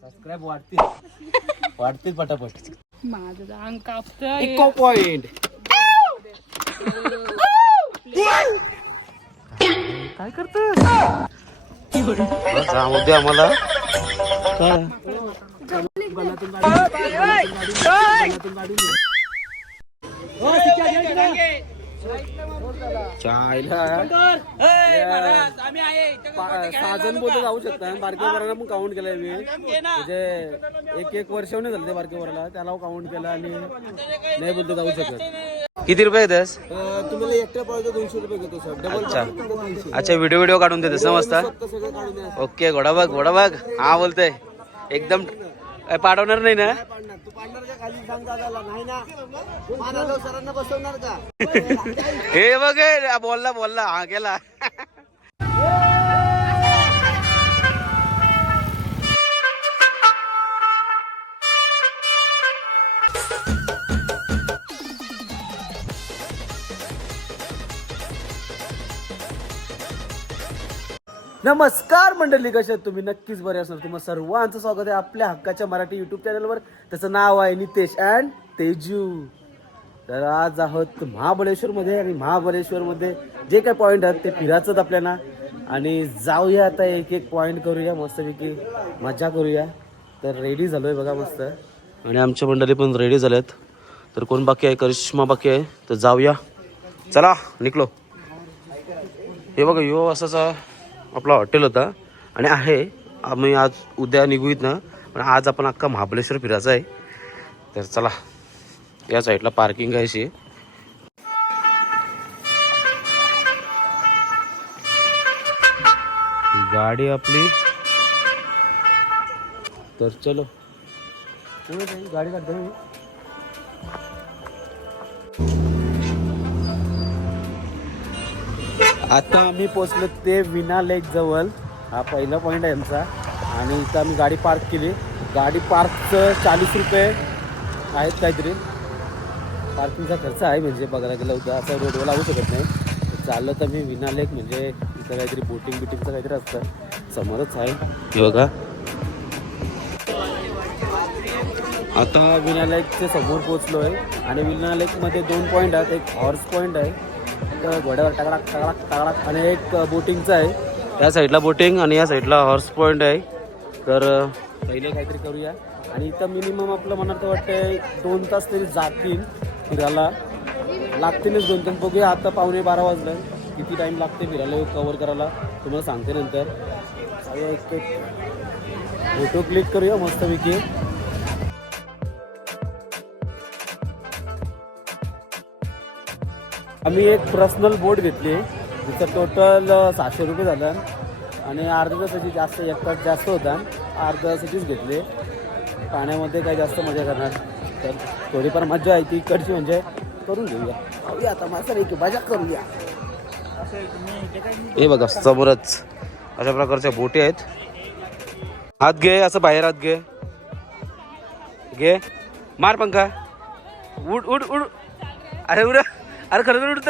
Subscribe वाढतील. वाढतील पटापट. माझं अंग कापतंय. Echo point. काय करत जाऊ दे आम्हाला साजन बोलतो जाऊ शकता. बारक्या वराला पण काउंट केलाय मी. म्हणजे एक एक वर्ष नाही झालं ते बारक्या वराला. त्याला काउंट केला आणि नाही बोलतो जाऊ शकत. किती रुपये देस तुम्हाला एकट्या पाहिजे दोनशे रुपये घेतो सर डबल अच्छा. अच्छा व्हिडिओ व्हिडिओ काढून देते समजता? ओके घोडा बघ घोडा बघ. हा बोलतोय. एकदम पाठवणार नाही ना? पाडणार का खाली सांग दादाला नाही ना? मानादेव सरांना बसवणार का? हे बघ बोलला बोलला हा केला. नमस्कार मंडळी कशा आहेत तुम्ही? नक्कीच बरे असणार तुम्हाला सर्वांचं स्वागत आहे आपल्या हक्काच्या मराठी युट्यूब चॅनलवर त्याचं नाव आहे नितेश अँड तेजू. तर आज आहोत महाबळेश्वरमध्ये आणि महाबळेश्वरमध्ये जे काही पॉईंट आहेत ते फिरायचं आपल्याला. आणि जाऊया आता एक एक पॉईंट करूया मस्तपैकी मजा करूया. तर रेडी झालोय बघा मस्त. आणि आमच्या मंडळी पण रेडी झाल्यात तर कोण बाकी आहे? करिश्मा बाकी आहे. तर जाऊया. चला निघलो हे बघा यो असाचा आपला हॉटेल होता. आणि आहे आम्ही आज उद्या निघूत ना पण आज आपण अख्खा महाबलेश्वर फिरायचं आहे. तर चला या साईडला पार्किंग आहे अशी. गाडी आपली. तर चलो. गाडी काढतो आता आम्ही पोचलो ते विना लेक जवळ. हा पहिला पॉईंट आहे आमचा. आणि इथं आम्ही गाडी पार्क केली. गाडी पार्कचं चाळीस रुपये आहेत काहीतरी. पार्किंगचा खर्च आहे म्हणजे बघायला गेलं होतं असं रोडवर लावू शकत नाही. चाललं तर मी विना लेक म्हणजे इथं काहीतरी बोटिंग बिटिंगचं काहीतरी असतं. समोरच आहे. बघा. आता विना लेकच्या समोर पोचलो आहे आणि विना लेकमध्ये दोन पॉईंट आहेत. एक हॉर्स पॉईंट आहे. तर घोड्यावर टाकडाक टाकडाक टाकडाक आणि एक बोटिंगचं आहे. या साईडला बोटिंग आणि या साईडला हॉर्स पॉइंट आहे. तर पहिले काहीतरी करूया. आणि इथं मिनिमम आपलं मला तर वाटतंय दोन तास तरी जातील फिरायला. लागतीलच दोन तास बघूया आता पावणे बारा वाजलं. किती टाईम लागते फिरायला कवर करायला तुम्हाला सांगते नंतर. एक एक. फोटो क्लिक करूया मस्तपैकी. आम्ही एक पर्सनल बोट घेतली. तिचं टोटल सहाशे रुपये झालं. आणि अर्ध्या तासाची जास्त एक तास जास्त होता. अर्ध्या तासाचीच घेतली. पाण्यामध्ये काही जास्त मजा करणार? तर थोडीफार मजा आहे ती. इकडची म्हणजे करून घेऊया. जाऊया आता. मस्त मजा करूया. हे बघा समोरच अशा प्रकारच्या बोटी आहेत. हात घे असं बाहेर हात घे. घे. मार पंखा. उड उड उड. अरे उड. अरे खरं उडत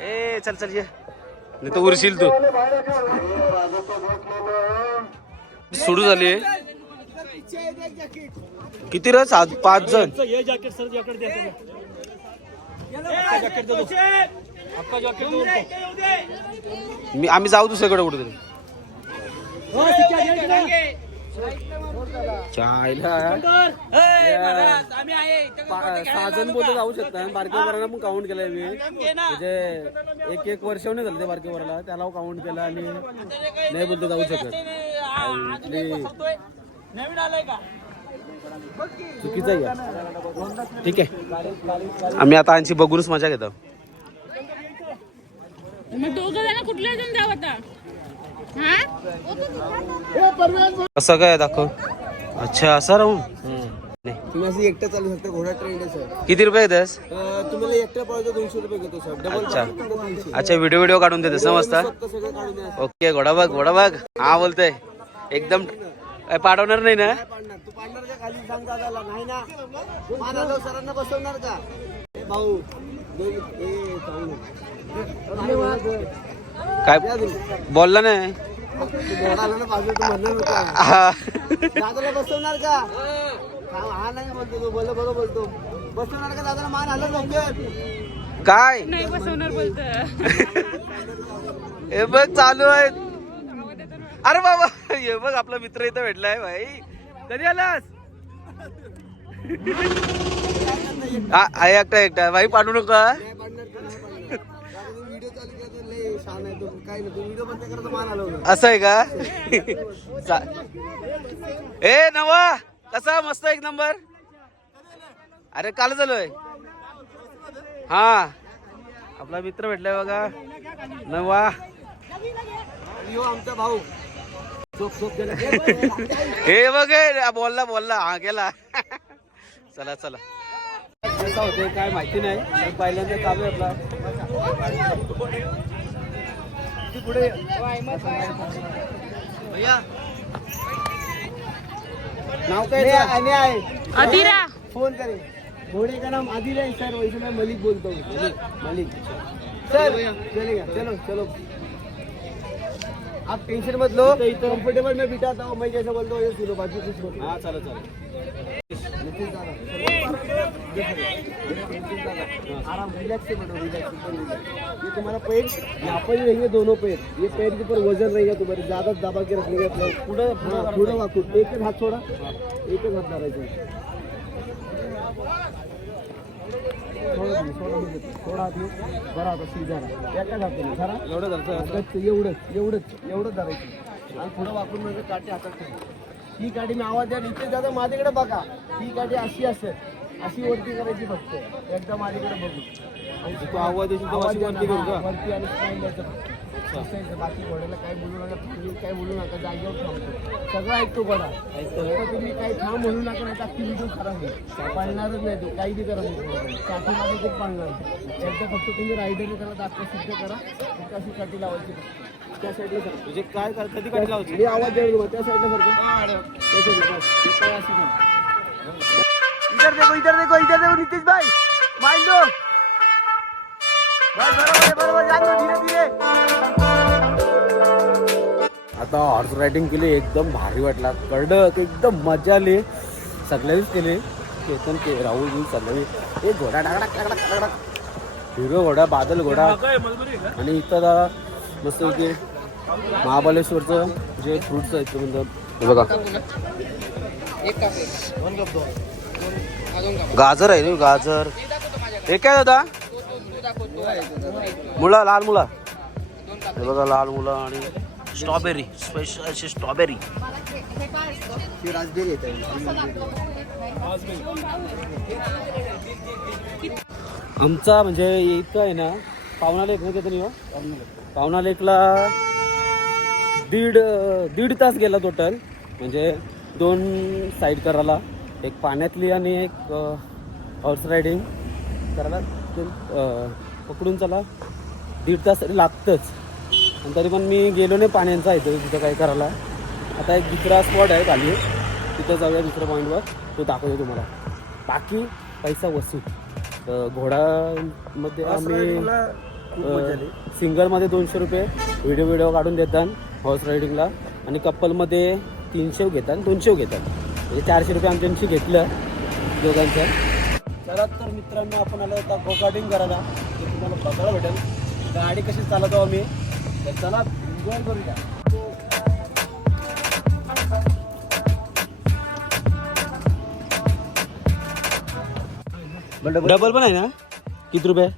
ए चल चल ये. नाही तर उरशील तू. सुरू झाली किती रस आज पाच जण. मी आम्ही जाऊ दुसरीकडे कुठे चायला. साजन बोलतो जाऊ शकता. बारक्या वराला पण काउंट केलाय मी. म्हणजे एक एक वर्ष नाही झालं ते बारक्या वराला त्याला काउंट केला आणि नाही बोलतो जाऊ शकत. आणि चुकीचं आहे. ठीक आहे. आम्ही आता आणखी बघूनच मजा घेतो. मग दोघं जण जण जाऊ आता? कसं काय दाखव. अच्छा असं राहून? नाही. तुम्ही असं एकटं चालू शकता घोडा ट्रेंड आहे सर किती रुपये देस तुम्हाला एकट्या पाहिजे दोनशे रुपये घेतो सर डबल अच्छा. अच्छा व्हिडिओ व्हिडिओ काढून देते समजता? सगळं काढून द्या ओके घोडा बघ घोडा बघ. हा बोलतोय. एकदम ए, पाठवणार नाही ना? पाडणार. तू पाडणार का खाली? सांग दादाला. नाही ना. मानादेव सरांना बसवणार का? भाऊ. काय बोलला नाही. हा. दादाला बसवणार का? हा हा नाही बोलतो तो बोल बरोबर बोलतो. बसवणार का दादाला? मान आलं लवकर. काय? नाही बसवणार बोलत. हे बघ चालू आहे अरे बाबा हे बघ आपला मित्र इथं भेटलाय भाई. कधी आलास? एकटा एकटा. भाई पाठवू नका व्हिडिओ चालू केला तर लय छान आहे तो काय नाही व्हिडिओ बंद करायचं मान आलं असं आहे का? ए नवा कसा मस्त एक नंबर. अरे काल चालूय हा. आपला मित्र भेटलाय बघा. नवा. यो आमचा भाऊ. हे बघ बोलला बोलला. हा गेला. चला चला. कसं होते काय माहिती नाही. पहिल्यांदा चालू आपला. ती पुढे भैया. नाव काय आणि आहे फोन करे. घोड़े का नाम? आदिल है सर. वैसे मैं मलिक बोलता हूँ. मलिक सर. चलेगा चलो चलो आप टेंशन मत लो. कंफर्टेबल में बिठाता हूँ मैं जैसा बोलता हूँ ये सुनो बाकी कुछ हाँ चलो चलो। आराम रिलैक्स से बैठो रिलैक्स ऊपर रिलैक्स ये तुम्हारा पैर यहाँ पर ही रहेंगे दोनों पैर. ये पैर के ऊपर वजन रहेगा तुम्हारे ज्यादा दबा के रखने का पुढं हाँ, पुढं वाकून. एक एक हात सोडा. एक एक हात धरायचा थोडं थोडं हात. बरा आता सीधा. एकाच हाताने धरा. गच्च, एवढंच एवढंच एवढंच धरायचं. आणि थोडं वापरून म्हणजे काठी हातात. ही काठी मी आवाज द्या इथे दादा माझ्याकडे बघा. ही काठी अशी असेल. अशी वरती करायची फक्त. एकदा माझ्याकडे बघू. आणि तू आवाज वरती वरती आणि स्माईल द्यायचं बसायचं. बाकी घोड्याला काय बोलू नका तुम्ही काय बोलू नका जागेवर थांबतो. सगळं ऐकतो बघा. फक्त तुम्ही काही थांब म्हणू नका नाही अख्खी व्हिडिओ खराब होईल. पाळणारच नाही तो काही बी करा काठी माझे खूप पाळणार. एकदा फक्त तुम्ही रायडरने त्याला दाखवा सिद्ध करा. अशी काठी लावायची. त्या साईडला करा म्हणजे काय कधी काठी लावायची मी आवाज द्यायला त्या साईडला त्या. हे काय अशी करा. इधर देखो इधर देखो इधर देखो नितीश भाई। आहे, धीरे धीरे। आता हॉर्स रायडिंग केली एकदम भारी वाटला कडक एकदम मजा आली। सगळ्यांनीच केली केतन के राहुल जी सगळे हे घोडा टाकडा टाकडा टाकडा हिरो घोडा बादल घोडा. आणि इथं आता मस्त की महाबलेश्वरचं जे फ्रुट्स आहेत ते म्हणतात. हे बघा. गाजर आहे गाजर. हे काय दादा? मुळा लाल मुला. हे बघा लाल मुला आणि स्ट्रॉबेरी स्पेशल अशी स्ट्रॉबेरी. आमचा म्हणजे इथं आहे ना पावना लेक माहिती नाही हो? पावणा लेकला दीड दीड तास गेला टोटल म्हणजे दोन साईड करायला. एक पाण्यातली आणि एक हॉर्स रायडिंग करायला पकडून चला. दीड तास तरी लागतंच. आणि तरी पण मी गेलो नाही पाण्यांचा इथं तिथं काय करायला. आता एक दुसरा स्पॉट आहे खाली. तिथं जाऊया दुसऱ्या पॉईंटवर तो दाखवतो तुम्हाला. बाकी पैसा वसूल. घोडामध्ये आम्ही सिंगलमध्ये दोनशे रुपये व्हिडिओ व्हिडिओ काढून देतात हॉर्स रायडिंगला आणि कप्पलमध्ये तीनशे घेतात दोनशे घेतात. म्हणजे चारशे रुपये आमच्याशी घेतलं दोघांचं चला तर मित्रांनो आपण आलो आता गो कार्टिंग करायला. ते तुम्हाला बघायला भेटेल. गाडी कशी चालवतो आम्ही. तर चला एन्जॉय करूया. डबल पण आहे ना? किती रुपये?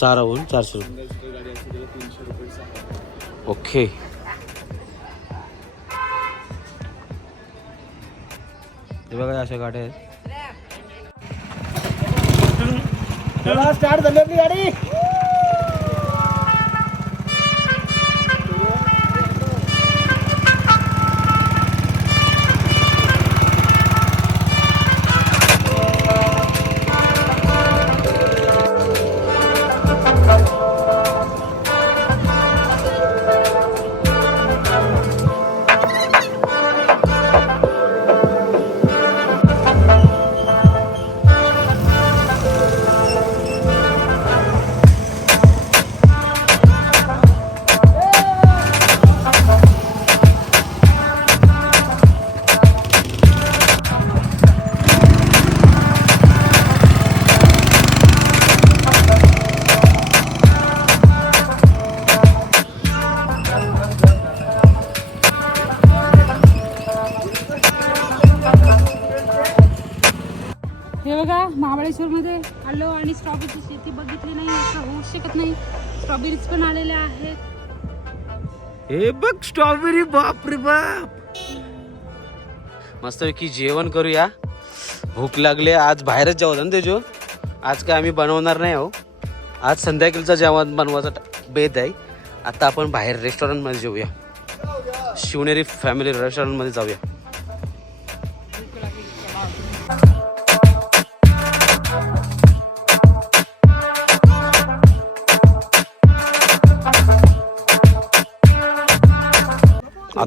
चार होऊन चारशे रुपये. ओके हे बघा अशा गाड्या आहेत. स्टार्ट झाली आपली गाडी. मी स्ट्रॉबेरीची शेती बघितली नाही असं होऊ शकत नाही. स्ट्रॉबेरीज पण आलेल्या आहेत. हे बघ स्ट्रॉबेरी बाप. रे बाप मस्तपैकी जेवण करूया. भूक लागली आज बाहेरच जेवण ना तेजो. आज काय आम्ही बनवणार नाही आहो. आज संध्याकाळचं जेवण बनवायचा ट- बेत आहे. आता आपण बाहेर रेस्टॉरंटमध्ये जेऊया. शिवनेरी फॅमिली रेस्टॉरंटमध्ये जाऊया.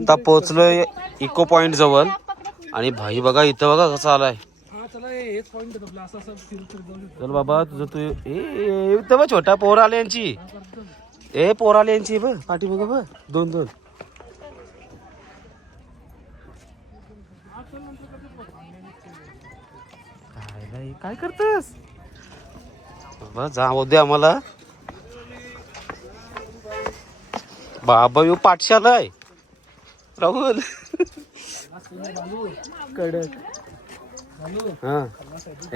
आता पोहोचलोय इको पॉइंट जवळ. आणि भाई बघा इथं बघा कसा आलाय. चल बाबा तुझं तू ए इथं बघ छोटा पोर आले यांची. ए पोर आले यांची बघ पाठी बघा बघ. दोन दोन. काय नाही, काय करतस बाबा जाऊ दे आम्हाला. बाबा येऊ पाठशाला आहे. राहुल. कडक. हा.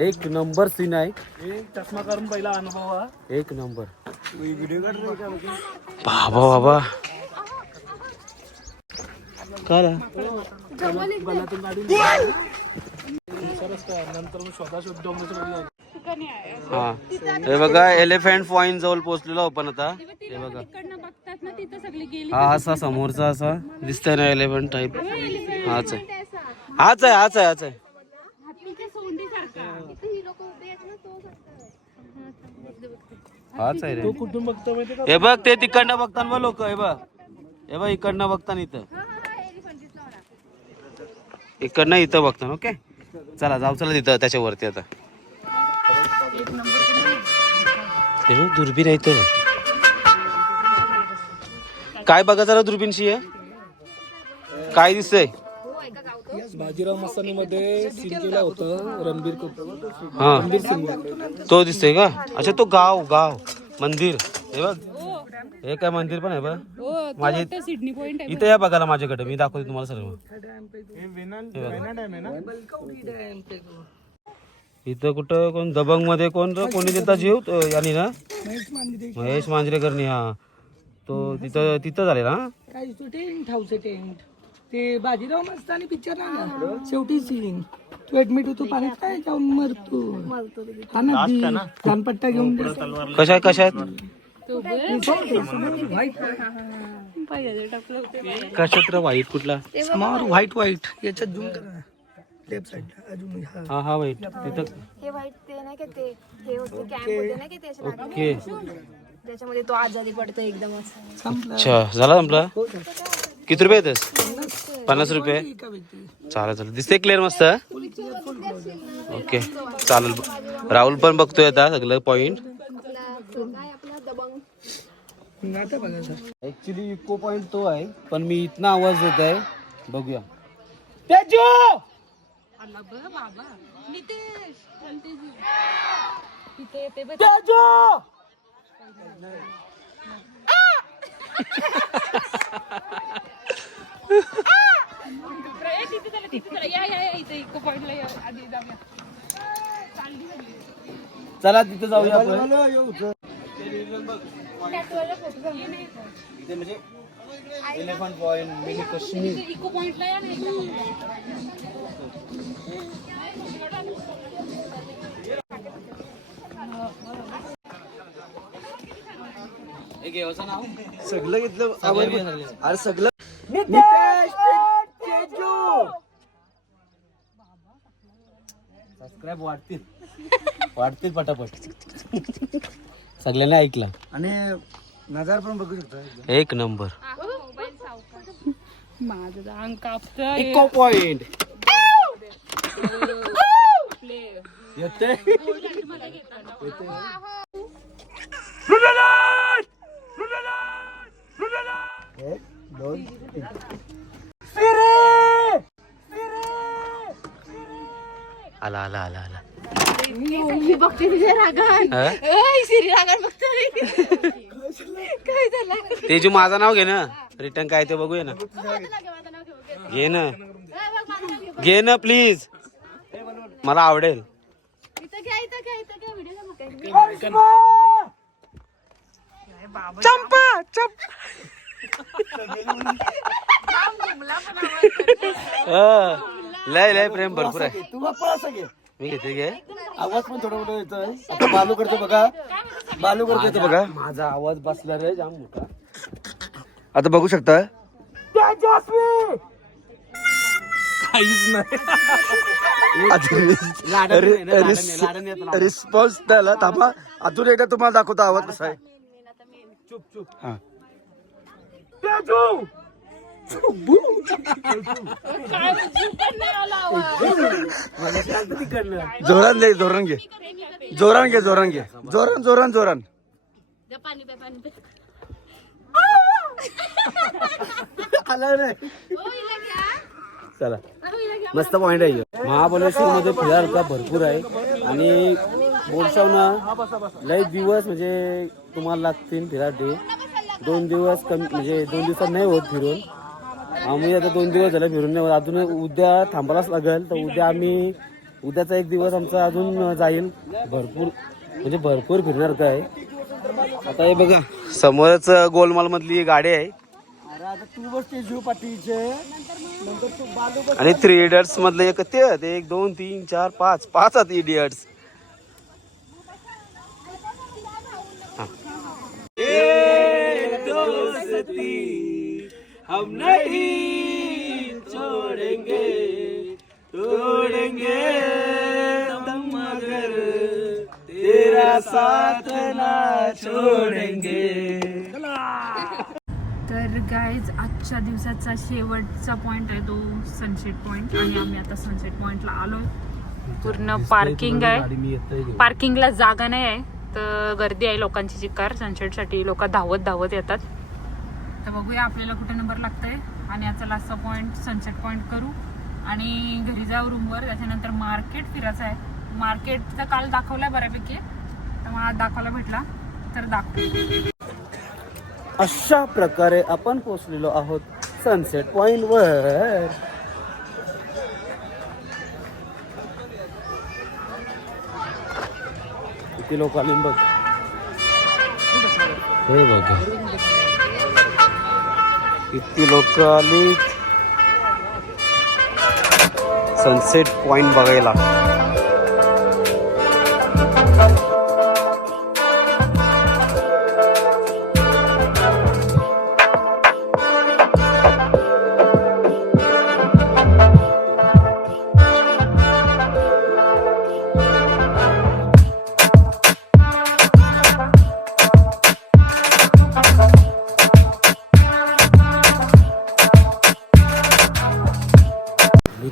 एक नंबर सीन आहे. चष्मा करून पहिला अनुभव हा. एक नंबर. बाबा बाबा. काय हा. हे बघा एलिफंट पॉइंट जवळ पोहोचलेलो आपण आता. हे बघा. तिकडनं बघतात ना तिथं सगळी गेली हा असा समोरचा असा दिसतंय ना एलिफंट टाईप हाच आहे. हाच आहे हाच आहे हाच आहे. हाच आहे रे. कुठून बघतो माहिती का? हे बघ ते तिकडनं बघताना बघ लोक हे बघ. हे बघ इकडनं बघताना इथं. इकडनं इथं बघताना ओके? चला जाऊ चला तिथं त्याच्यावरती आता. हे दुर्बीण आहे इथं. काय बघा जरा दुर्बीनशी आहे काय दिसतंय? बाजीराव मस्तानी मध्ये होतं रणबीर कपूर. हा. रणबीर सिंग तो दिसतोय का? अच्छा तो गाव गाव मंदिर. हे बघ. हे काय मंदिर पण आहे बघ. हो माझे तो सिडनी पॉइंट आहे इथं या बघायला माझ्याकडे. मी दाखवते तुम्हाला सर्व. इथं कुठं कोण? दबंगमध्ये कोण कोणी देता जीव? तो यांनी ना? महेश मांजरेकरनी हा. तो तिथं तिथं झाले ना काय तो टेंट हाऊस आहे टेंट. ते बाजीराव मस्तानी पिक्चर ना ना शेवटी सीन तू ऍडमिट होतो पाण्यात काय जाऊन मरतो? हा नदी कानपट्टा घेऊन कशा कशात कशात वाईट कुठला? समोर व्हाईट व्हाईट याच्यात झूम करा. लेफ्ट साईडला अजून हा. हा हा वाईट तिथं हे वाईट ते नाही का ते? हे होते कॅम्प होते ना की त्याच्या ओके त्याच्यामध्ये तो आजारी पडतो एकदमच अच्छा झाला संपला? किती रुपये येतस पन्नास रुपये? चालेल चालेल. दिसते क्लिअर मस्त? ओके चालेल. राहुल पण बघतोय आता सगळं पॉइंट ऍक्च्युली इको पॉइंट तो आहे पण मी इथना आवाज देत आहे. बघूया. बाबा नितेश कोणते चला तिथे जाऊया चला तिथे जाऊया आपण. इथे म्हणजे elephant point mini Kashmir. Echo पॉइंटला या ना एकदा. सगळं घेतलं अरे सगळं नितेश सबस्क्राईब वाढतील. वाढतील पटापट. सगळ्यांनी ऐकलं. आणि नजार पण बघू शकता. एक नंबर. माझं अंग इको पॉइंट येते एक दोन तीन. आला आला आला आला. मी बघते तुझ्या रागात. हा? सिरी रागात बघते काय झालं? तेजू माझं नाव घे ना. रिटर्न काय ते बघूया ना. घे ना. घे ना प्लीज मला आवडेल. इथं घ्या इथं घ्या इथं घ्या. व्हिडिओ लय लय प्रेम भरपूर आहे. तू बाप्पा असं घे मी घेते घे आवाज पण थोडा मोठा येतोय. आता बालू करतो बघा. बालू करतो येतो बघा. माझा आवाज बसला रे जाम मोठा. आता बघू शकता? रिस्पॉन्स द्यायला थांबा. अजून एकदा तुम्हाला दाखवतो आवाज कसा आहे. हा. जोरान दे जोरान घे जोरान घे. जोरान घे जोरान जोरान जोरान पाणी पे पाणी पे आला नाही. चला. मस्त पॉइंट आहे. ह्यो. महाबळेश्वर मध्ये फिरायला भरपूर आहे. आणि बोलशाव ना लय दिवस म्हणजे तुम्हाला लागतील फिराटे दोन दिवस कमी म्हणजे दोन दिवसात नाही होत फिरून. आम्ही आता दोन दिवस झाले फिरून नाही होत. अजून उद्या थांबायलाच लागेल. तर उद्या आम्ही उद्याचा एक दिवस आमचा अजून जाईल भरपूर म्हणजे भरपूर फिरणार काय? आता हे बघा समोरच गोलमाल मधली गाडी आहे. आणि थ्री इडियट्स मधले एक ते आहेत. एक दोन तीन चार पाच. पाच आहेत इडियट्स हम नहीं छोड़ेंगे तोड़ेंगे दम मगर। तेरा साथ ना छोड़ेंगे। तर गाईज आजच्या दिवसाचा शेवटचा पॉइंट आहे तो सनसेट पॉइंट आणि आम्ही आता सनसेट पॉइंटला आलोय. पूर्ण पार्किंग आहे. पार्किंगला जागा नाही आहे. तर गर्दी आहे लोकांची चिकार सनसेटसाठी लोक धावत धावत येतात. तर बघूया आपल्याला कुठे नंबर लागतंय. आणि याचा लास्टचा पॉइंट सनसेट पॉइंट करू. आणि घरी जाऊ रूमवर त्याच्यानंतर मार्केट फिरायचं आहे. मार्केट तर काल दाखवलाय बऱ्यापैकी. तर मला आज दाखवायला भेटला. तर दाखव. अशा प्रकारे आपण पोहोचलेलो आहोत सनसेट पॉइंट लोक आले बघ. हे बघा. किती लोक आली सनसेट पॉइंट बघायला.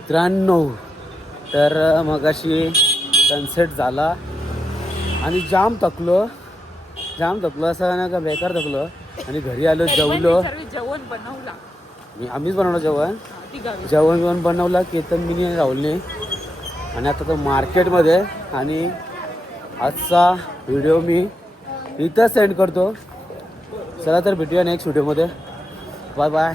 मित्रांनो तर मगाशी सनसेट झाला. आणि जाम थकलो. जाम थकलो. असं ना का बेकार थकलो. आणि घरी आलो जेवलो. जेवण बनवला. मी आम्हीच बनवलं जेवण. जेवण बिवण बनवलं केतन मिनी आणि राहुलने. आणि आता तो मार्केटमध्ये. आणि आजचा व्हिडिओ मी इथं सेंड करतो. चला तर भेटूया नेक्स्ट व्हिडिओमध्ये बाय बाय